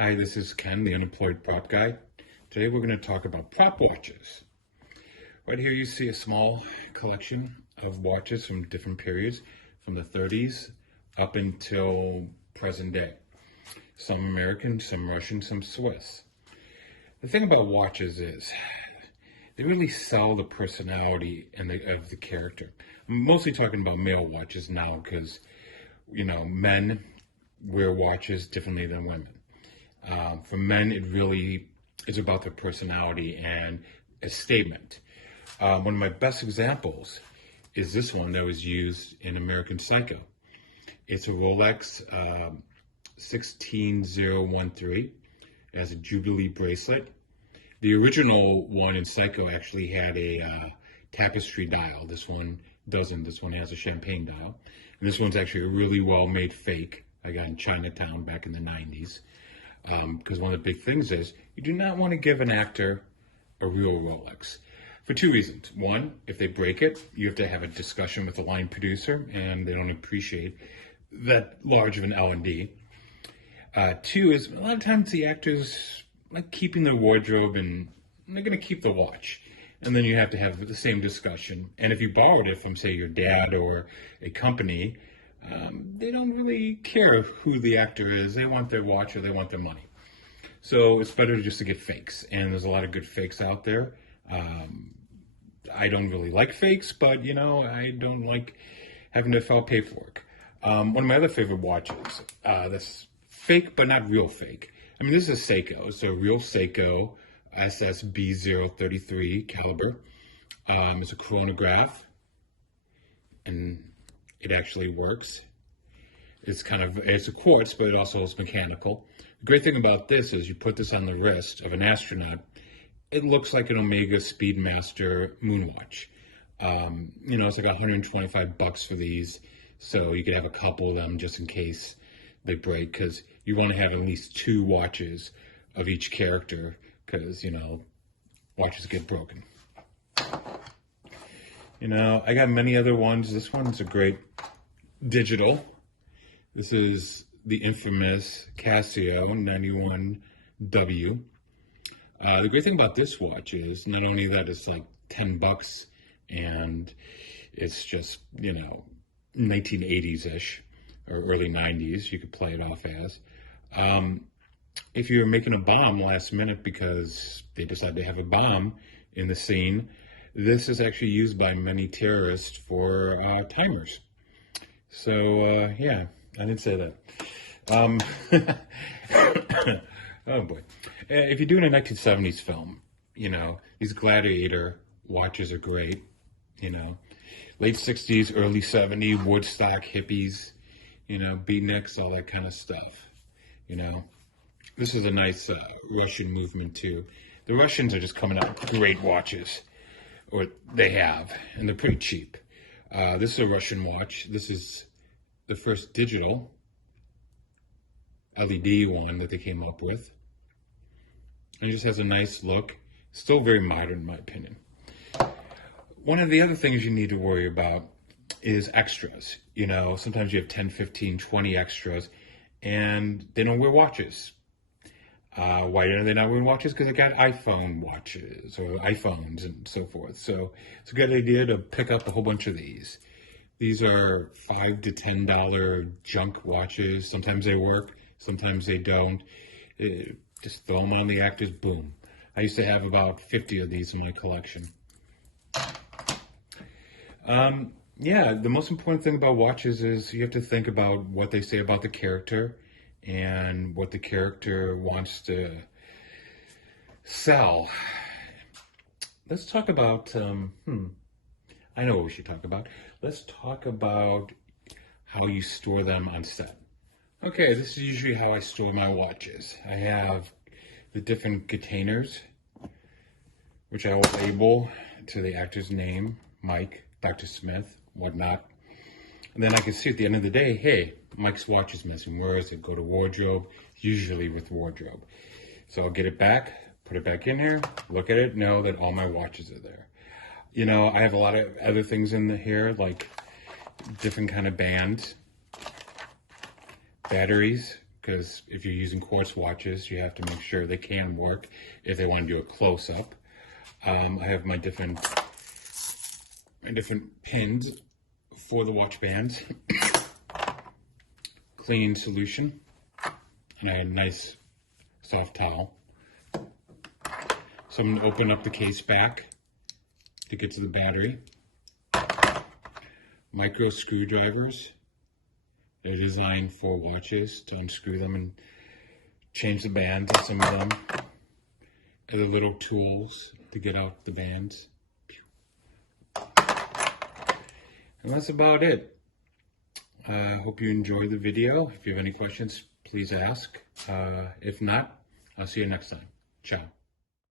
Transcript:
Hi, this is Ken, the Unemployed Prop Guy. Today we're going to talk about prop watches. Right here you see a small collection of watches from different periods, from the 30s up until present day. Some American, some Russian, some Swiss. The thing about watches is they really sell the personality of the character. I'm mostly talking about male watches now because, men wear watches differently than women. For men, it really is about their personality and a statement. One of my best examples is this one that was used in American Psycho. It's a Rolex 16013. It has a Jubilee bracelet. The original one in Psycho actually had a tapestry dial. This one doesn't. This one has a champagne dial. And this one's actually a really well-made fake I got in Chinatown back in the 90s. Because one of the big things is you do not want to give an actor a real Rolex for two reasons. One, if they break it, you have to have a discussion with the line producer, and they don't appreciate that large of an L&D. Two is a lot of times the actors like keeping their wardrobe, and they're going to keep the watch. And then you have to have the same discussion. And if you borrowed it from, say, your dad or a company, they don't really care who the actor is. They want their watch or they want their money. So it's better just to get fakes. And there's a lot of good fakes out there. I don't really like fakes, but, I don't like having to file paperwork. One of my other favorite watches, that's fake but not real fake. I mean, this is a Seiko. It's a real Seiko SSB033 caliber. It's a chronograph, and it actually works. It's a quartz, but it also is mechanical. The great thing about this is you put this on the wrist of an astronaut, it looks like an Omega Speedmaster moonwatch. It's like $125 for these, so you could have a couple of them just in case they break, because you want to have at least two watches of each character, because, watches get broken. I got many other ones. This one's a great digital. This is the infamous Casio 91W. The great thing about this watch is not only that it's like $10 and it's just, 1980s-ish or early 90s, you could play it off as. If you're making a bomb last minute because they decide to have a bomb in the scene, this is actually used by many terrorists for timers. So, yeah, I didn't say that. Oh boy. If you're doing a 1970s film, these Gladiator watches are great, late 60s, early 70s, Woodstock, hippies, beatniks, all that kind of stuff, This is a nice Russian movement too. The Russians are just coming out with great watches, or they have, and they're pretty cheap. This is a Russian watch. This is the first digital LED one that they came up with. And it just has a nice look. Still very modern in my opinion. One of the other things you need to worry about is extras. Sometimes you have 10, 15, 20 extras, and they don't wear watches. Why are they not wearing watches? Because they got iPhone watches or iPhones and so forth. So it's a good idea to pick up a whole bunch of these. These are $5 to $10 junk watches. Sometimes they work, sometimes they don't. Just throw them on the actors, boom. I used to have about 50 of these in my collection. The most important thing about watches is you have to think about what they say about the character and what the character wants to sell. Let's talk about, I know what we should talk about. Let's talk about how you store them on set. Okay, this is usually how I store my watches. I have the different containers, which I will label to the actor's name, Mike, Dr. Smith, whatnot. And then I can see at the end of the day, hey, Mike's watch is missing. Where is it? Go to wardrobe, usually with wardrobe. So I'll get it back, put it back in here, look at it, know that all my watches are there. I have a lot of other things in here, like different kind of bands, batteries, because if you're using quartz watches, you have to make sure they can work if they want to do a close-up. I have my different pins for the watch bands. Clean solution, and a nice soft towel. So I'm going to open up the case back to get to the battery. Micro screwdrivers. They're designed for watches to unscrew them and change the bands on some of them. And the little tools to get out the bands. And that's about it. I hope you enjoyed the video. If you have any questions, please ask. If not, I'll see you next time. Ciao.